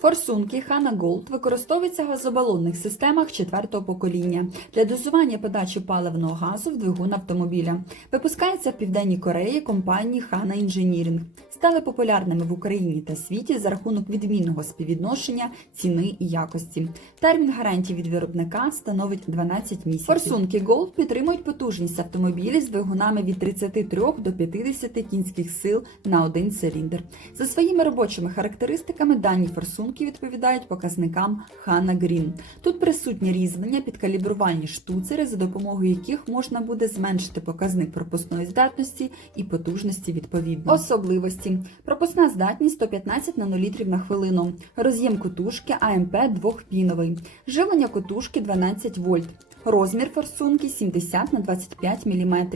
Форсунки Hana Gold використовуються в газобалонних системах четвертого покоління для дозування подачі паливного газу в двигун автомобіля. Випускається в Південній Кореї компанії Hana Engineering. Стали популярними в Україні та світі за рахунок відмінного співвідношення ціни і якості. Термін гарантії від виробника становить 12 місяців. Форсунки Gold підтримують потужність автомобілів з двигунами від 33 до 50 кінських сил на один циліндр. За своїми робочими характеристиками дані форсунки відповідають показникам Хана Грін. Тут присутні різьблення підкалібрувальні штуцери, за допомогою яких можна буде зменшити показник пропускної здатності і потужності відповідно. Особливості: пропускна здатність 115 нанолітрів на хвилину, роз'єм котушки АМП двохпіновий, живлення котушки 12 вольт. Розмір форсунки 70 на 25 мм.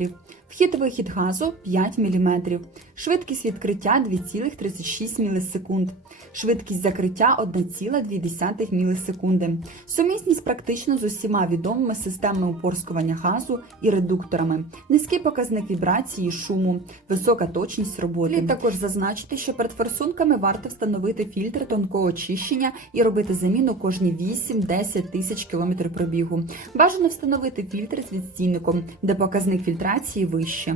Вхід-вихід газу 5 мм. Швидкість відкриття 2,36 мілісекунд. Швидкість закриття 1,2 мілісекунди. Сумісність практично з усіма відомими системами упорскування газу і редукторами. Низький показник вібрації, шуму, висока точність роботи. Слід також зазначити, що перед форсунками варто встановити фільтр тонкого очищення і робити заміну кожні 8-10 тисяч кілометрів пробігу. Бажано встановити фільтр з відстійником, де показник фільтрації вище.